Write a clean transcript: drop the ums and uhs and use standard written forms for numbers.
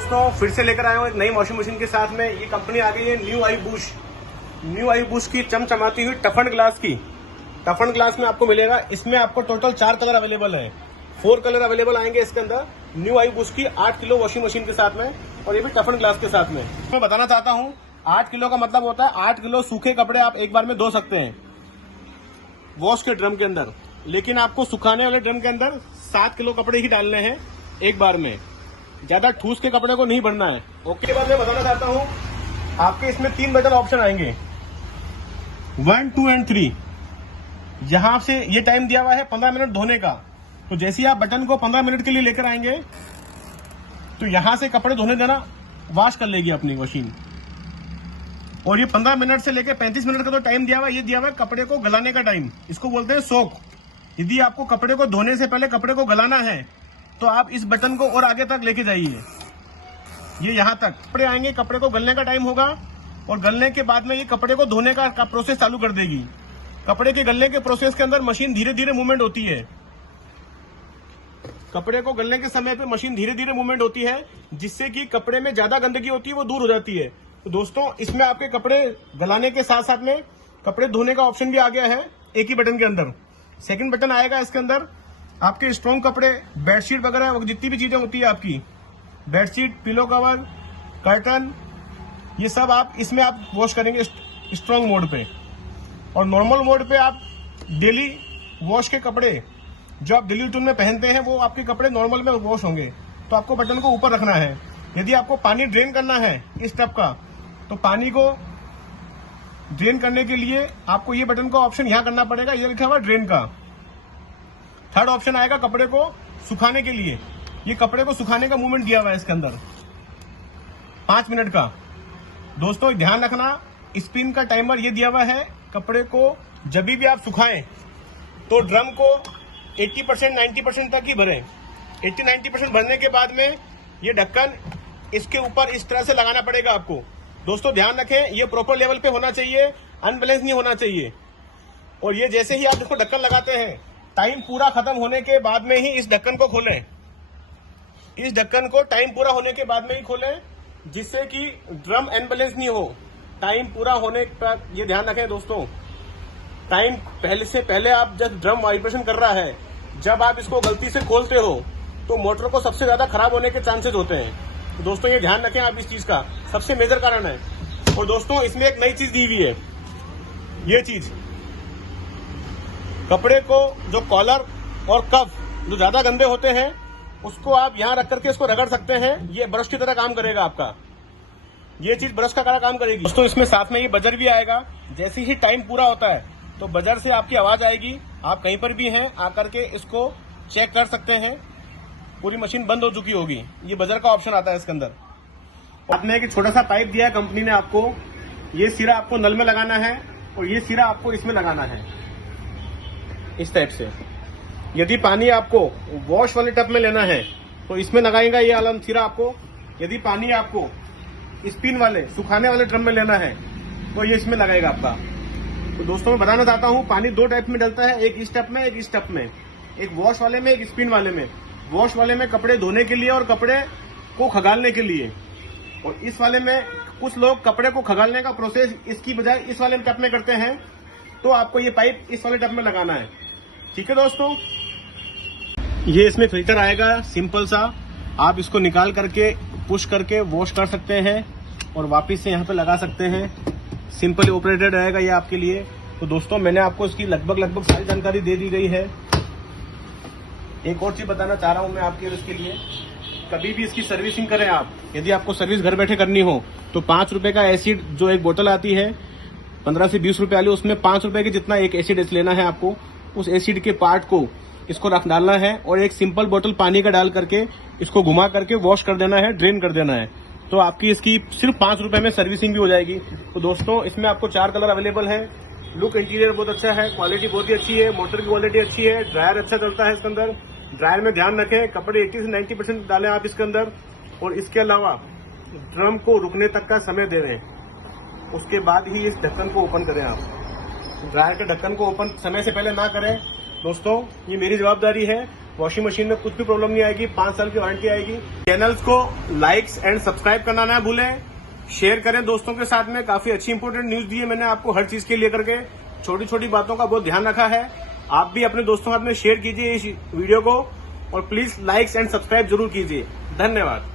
दोस्तों, फिर से लेकर आया हूँ एक नई वॉशिंग मशीन के साथ में। ये कंपनी आ गई है न्यू आई बुश की चमचमाती हुई टफन ग्लास की। टफन ग्लास में आपको मिलेगा, इसमें आपको टोटल 4 कलर अवेलेबल है। 4 कलर अवेलेबल आएंगे इसके अंदर न्यू आई बुश की 8 किलो वॉशिंग मशीन के साथ में, और ये भी टफन ग्लास के साथ में। मैं बताना चाहता हूँ 8 किलो का मतलब होता है 8 किलो सूखे कपड़े आप एक बार में धो सकते हैं वॉश के ड्रम के अंदर। लेकिन आपको सुखाने वाले ड्रम के अंदर 7 किलो कपड़े ही डालने हैं एक बार में, ज्यादा ठूस के कपड़े को नहीं भरना है। ओके, बाद मैं बताना चाहता हूँ आपके इसमें 3 बटन ऑप्शन आएंगे, 1, 2 एंड 3। यहां से ये टाइम दिया हुआ है 15 मिनट धोने का। तो जैसे ही आप बटन को 15 मिनट के लिए लेकर आएंगे तो यहां से कपड़े धोने देना, वॉश कर लेगी अपनी मशीन। और ये 15 मिनट से लेकर 35 मिनट का तो टाइम दिया हुआ है, ये दिया हुआ है कपड़े को गलाने का टाइम। इसको बोलते हैं सोक। यदि आपको कपड़े को धोने से पहले कपड़े को गलाना है तो आप इस बटन को और आगे तक लेके जाइए, ये यहां तक कपड़े आएंगे, कपड़े को गलने का टाइम होगा, और गलने के बाद में ये कपड़े को धोने का प्रोसेस चालू कर देगी। कपड़े के गलने के प्रोसेस के अंदर मशीन धीरे धीरे मूवमेंट होती है। कपड़े को गलने के समय पे मशीन धीरे धीरे मूवमेंट होती है, जिससे कि कपड़े में ज्यादा गंदगी होती है वो दूर हो जाती है। तो दोस्तों, इसमें आपके कपड़े गलाने के साथ साथ में कपड़े धोने का ऑप्शन भी आ गया है एक ही बटन के अंदर। सेकंड बटन आएगा इसके अंदर आपके स्ट्रॉन्ग कपड़े, बेडशीट वगैरह जितनी भी चीजें होती है आपकी, बेडशीट, पिलो कवर, कर्टन, ये सब आप इसमें आप वॉश करेंगे स्ट्रॉन्ग मोड पे। और नॉर्मल मोड पे आप डेली वॉश के कपड़े जो आप डेली रूटीन में पहनते हैं वो आपके कपड़े नॉर्मल में वॉश होंगे। तो आपको बटन को ऊपर रखना है। यदि आपको पानी ड्रेन करना है इस टब का, तो पानी को ड्रेन करने के लिए आपको ये बटन का ऑप्शन यहां करना पड़ेगा, ये लिखा हुआ ड्रेन का। थर्ड ऑप्शन आएगा कपड़े को सुखाने के लिए। ये कपड़े को सुखाने का मूवमेंट दिया हुआ है इसके अंदर 5 मिनट का। दोस्तों ध्यान रखना, स्पिन का टाइमर ये दिया हुआ है। कपड़े को जब भी आप सुखाएं तो ड्रम को 80% 90% तक ही भरें। 80-90% भरने के बाद में ये ढक्कन इसके ऊपर इस तरह से लगाना पड़ेगा आपको। दोस्तों ध्यान रखें, ये प्रॉपर लेवल पे होना चाहिए, अनबैलेंस नहीं होना चाहिए। और ये जैसे ही आप इसको ढक्कन लगाते हैं, टाइम पूरा खत्म होने के बाद में ही इस ढक्कन को खोलें। इस ढक्कन को टाइम पूरा होने के बाद में ही खोलें, जिससे कि ड्रम अनबैलेंस नहीं हो। टाइम पूरा होने पर ये ध्यान रखें दोस्तों, टाइम पहले से पहले आप जब ड्रम वाइब्रेशन कर रहा है, जब आप इसको गलती से खोलते हो तो मोटर को सबसे ज्यादा खराब होने के चांसेस होते हैं। तो दोस्तों ये ध्यान रखें आप, इस चीज का सबसे मेजर कारण है। और दोस्तों इसमें एक नई चीज दी हुई है, ये चीज कपड़े को जो कॉलर और कफ जो ज्यादा गंदे होते हैं उसको आप यहां रख करके इसको रगड़ सकते हैं। ये ब्रश की तरह काम करेगा आपका, ये चीज ब्रश का काम करेगी। दोस्तों इसमें साथ में ये बजर भी आएगा। जैसे ही टाइम पूरा होता है तो बजर से आपकी आवाज आएगी। आप कहीं पर भी हैं आकर के इसको चेक कर सकते हैं, पूरी मशीन बंद हो चुकी होगी। ये बजर का ऑप्शन आता है इसके अंदर। आपने एक छोटा सा पाइप दिया है कंपनी ने आपको, ये सिरा आपको नल में लगाना है और ये सिरा आपको इसमें लगाना है इस टाइप से। यदि पानी आपको वॉश वाले टब में लेना है तो इसमें लगाएगा ये वाला सिरा आपको। यदि पानी आपको स्पिन वाले सुखाने वाले ड्रम में लेना है तो ये इसमें लगाएगा आपका। तो दोस्तों मैं बताना चाहता हूँ, पानी 2 टाइप में डलता है, एक इस टब में एक इस टब में, एक वॉश वाले में एक स्पिन वाले में। वॉश वाले में कपड़े धोने के लिए और कपड़े को खगालने के लिए, और इस वाले में कुछ लोग कपड़े को खगालने का प्रोसेस इसकी बजाय इस वाले टब में करते हैं। तो आपको ये पाइप इस वाले टब में लगाना है। ठीक है दोस्तों, ये इसमें फिल्टर आएगा सिंपल सा, आप इसको निकाल करके पुश करके वॉश कर सकते हैं और वापस से यहाँ पे लगा सकते हैं। सिंपली ऑपरेटेड रहेगा ये आपके लिए। तो दोस्तों मैंने आपको इसकी लगभग सारी जानकारी दे दी गई है। एक और चीज बताना चाह रहा हूं मैं आपके इसके लिए, कभी भी इसकी सर्विसिंग करें आप। यदि आपको सर्विस घर बैठे करनी हो तो 5 रुपए का एसिड जो एक बोतल आती है 15 से 20 रुपए वाली, उसमें 5 रुपए के जितना एक एसिड लेना है आपको। उस एसिड के पार्ट को इसको रख डालना है और एक सिंपल बोतल पानी का डाल करके इसको घुमा करके वॉश कर देना है, ड्रेन कर देना है। तो आपकी इसकी सिर्फ 5 रुपए में सर्विसिंग भी हो जाएगी। तो दोस्तों इसमें आपको 4 कलर अवेलेबल है। लुक इंटीरियर बहुत अच्छा है, क्वालिटी बहुत ही अच्छी है, मोटर की क्वालिटी अच्छी है, ड्रायर अच्छा चलता है इसके अंदर। ड्रायर में ध्यान रखें, कपड़े 80 से 90% डालें आप इसके अंदर। और इसके अलावा ड्रम को रुकने तक का समय दे रहे हैं, उसके बाद ही इस ढक्कन को ओपन करें आप। ड्रायर के ढक्कन को ओपन समय से पहले ना करें दोस्तों, ये मेरी जवाबदारी है। वॉशिंग मशीन में कुछ भी प्रॉब्लम नहीं आएगी, 5 साल की वारंटी आएगी। चैनल्स को लाइक्स एंड सब्सक्राइब करना ना भूलें, शेयर करें दोस्तों के साथ में। काफी अच्छी इंपोर्टेंट न्यूज दी है मैंने आपको हर चीज के लेकर के, छोटी छोटी बातों का बहुत ध्यान रखा है। आप भी अपने दोस्तों के साथ में शेयर कीजिए इस वीडियो को और प्लीज लाइक्स एंड सब्सक्राइब जरूर कीजिए। धन्यवाद।